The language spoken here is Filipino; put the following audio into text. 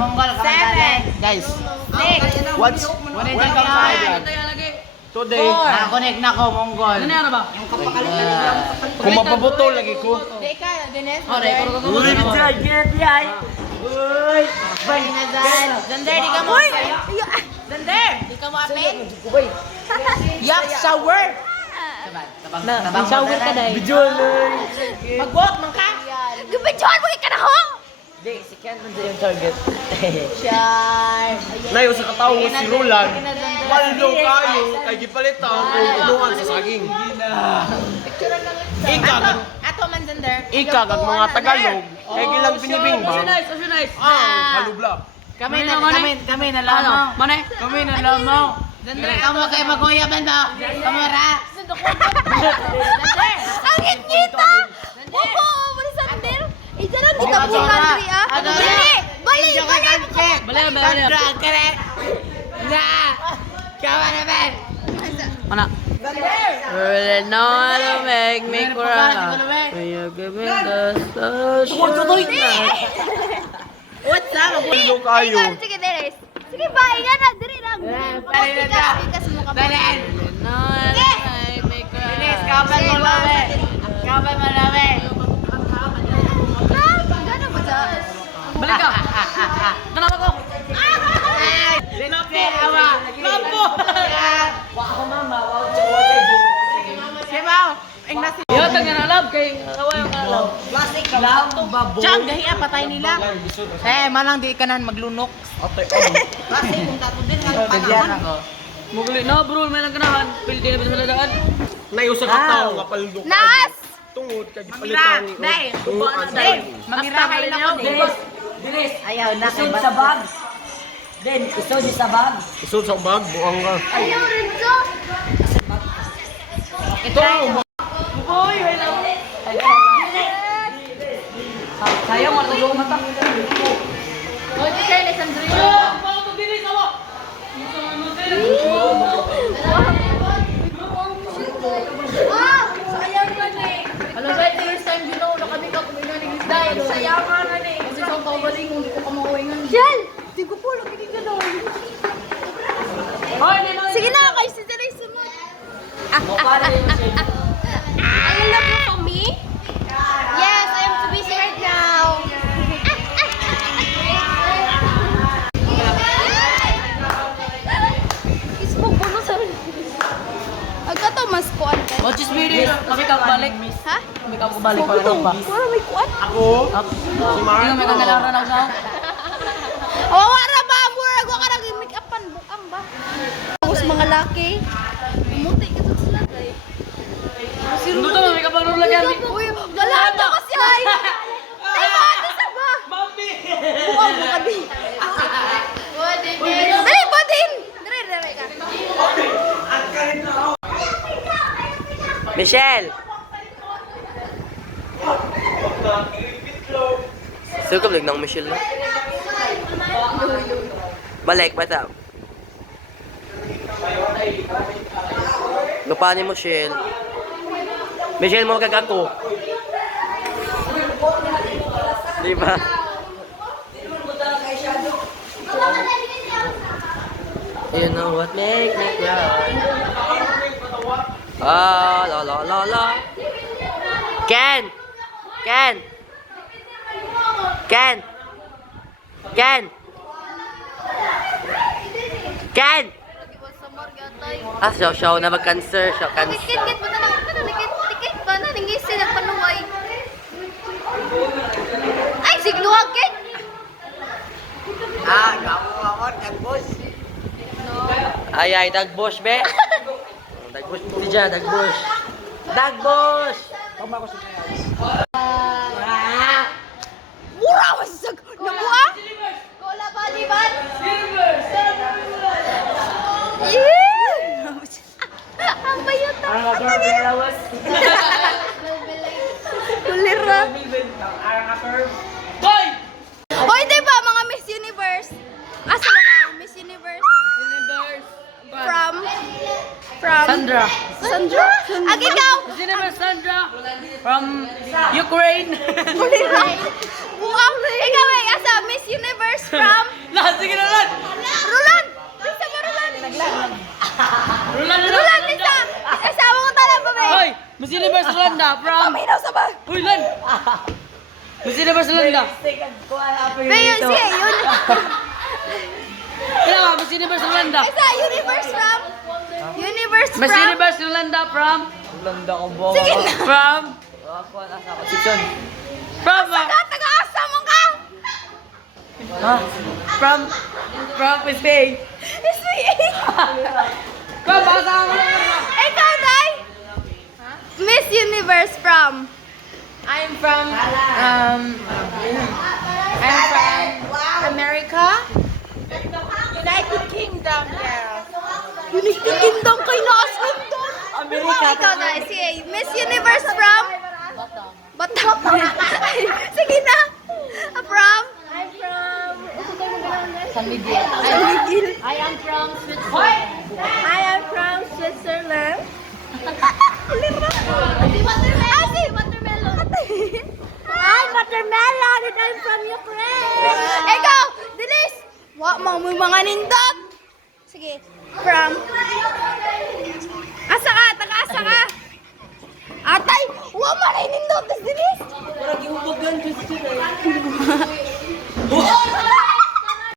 Mongol, guys. Welcome sa vlog. Today, connect na ko Mongol. Ano ba? Yung kung mapabutol lagi ko. Di ka, Dennis. Uy, get yay. Uy, Bali na dyan. Zander, di ka mo apin. Zander, di ka mo apin. Yak, shower. Tabang shower ka dahil. Bijuloy. Mag-walk man ka. Gabidyoan mo ka na ho! Di, si Ken man yung target. Shy. Nayo sa katawang si Roland. Waldo kayo, kay gipalitan o inuan sa saging. Ato man, Zander. Ika, kag mga Tagalog, kay gilang binibimbang. Nice. Halubla. Kami na lamang. Manay? Kami na lamang. Zander, kamo kay maguyaban ba? Kamara. Zander. Ang ngit-ngita! Opo, wala sa Sander. Ija lang kita po country ah. Bali! Bali. Na! Kawa na ba? Mana? Really know how to make me cry. When you give me the sunshine. What's up? Waldo kayo. Sige, Deres. Sige, bye nga na. Diri lang. Pikas mo ka pa. Dalan! Know how to make me cry. Dennis, kapan mo lawe. Kapan mo lawe. Gano'n ba siya? Balik ka. Kenapa ko? Napo! Awa! Napo! Sibaw! Ang nasi... Yo, tagyan na love kay kawa yung love. Plastic lang! Diyan, gahiya, patay nila. Manang di ka na maglunok. Plastic, kung tato din nga panahon. Mugli na bro, may lang ganahan. Pildi na bisa sa ladaan. Nayo sa katawang kapaldo. Nas! Tungod kay Mamira! gipalitan ni. Day! Day! Mamira kayo na ko, Day! Ayaw na kay sa bag. Den, isod sa bag. Isod sa bag, buang ka. Ayaw rin ko! Ito! Uy, wala. Sayang matulong mata. O, di kayo na Sandrino. Wow! Sayang ka na eh. Alam ba, first time ginaw na kami ka kumain ng isda. Sayang ka na eh. Kasi sa kawaling, hindi ko ka makuha nga. Jel! Di ko po, lagi din ka daw. Sige na, kayo si Jeray sunod. Are you looking for me? Yes, I am too busy right now. Is po puno sa rin. Agkato mas kuan ka. Watch this video. Kami ka balik. Ha? Kami ka balik pa rin ba? Puro may kuan? Ako, si Mark. Hindi may kagalaran ako sa. Awara ba? Mura ko ka nag-make upan. Bukang ba? Tapos mga laki. Muti ka sa sila guys. Hindi to, may kapanong lagyan. Uy, galahan ka kasi ay! Ay, bakit sa ba? Mami! Bukang mo ka din. Dali, Bodin! Dali ka. Michelle! Sino ka balik ng Michelle na? Balik, bata. Lupanin mo, Michelle. Michelle, mo magagako. Di ba? You know what make me cry? Ah, la la la la. Ken! Ken! Ken! Ken! Ken! Ah, siyaw na mag-cancer. Siyaw cancer. Dikit ba na lang? Dikit ba na? Nangisi na panuway. Ay, sigluwag kin! Ay, dagbush, be. Dagbush mo dyan, dagbush. Dagbush! Mura! Wasag! Nabuha? Kola ba, di ba? Yeah! Ang bayot ah. Kulira. Hoy, di ba mga Miss Universe? Asa ka? Miss Universe? From? Sandra. Sandra? Ag ikaw? Sino ba Sandra? From Ukraine. Kulira. Bukaw. Ikaw eh, asa? Miss Universe from Lahat, sige na lang! Roland. Lisa ba Roland? Roland, Roland, Lisa. Asawa ko talaga ba, Hoy! Miss Universe Rolanda from... Paminaw sa ba? Uy, Lan! Miss Universe Rolanda. Bayo, siya, yun. Kaya nga, Miss Universe Rolanda. Isa, Universe from? Universe Miss from? Universe Rolanda from... Sige na. From... From... Taga-asa mo ka. From... From Spain. From basa mo. Ikaw, Day. Miss Universe from? I'm from America. United Kingdom, yeah. United Kingdom kay Naslim doon. America. Ikaw, Day. Sige, Miss Universe from? Batam. Sige na. From? I'm from... San Miguel. San Miguel. I am from Switzerland. I am from Switzerland. Watermelon. Ay, watermelon. And I'm from Ukraine. Ikaw, Dilis. May mga nindot. Sige. From. Asa ka? Taga-asa ka? Atay, man ay nindot. Dilis. Parang yung yan,